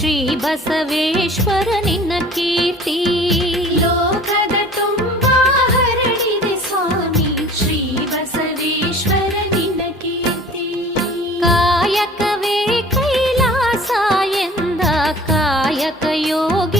श्री निन्न कीर्ति लोकद तुम्बा हरणिदे स्वामी श्री निन्न कीर्ति कायकवे कैलासा कायक, कैला कायक योगि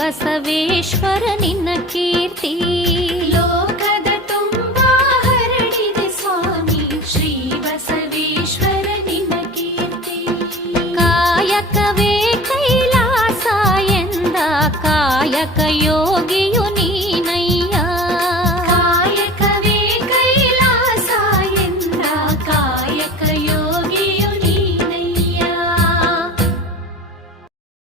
बसवेश्वरनि न कीर्ति लोकदतुम्बाहरणि स्वामी श्री बसवेश्वरनि न कीर्ति सायंदा कायक कायकयोगी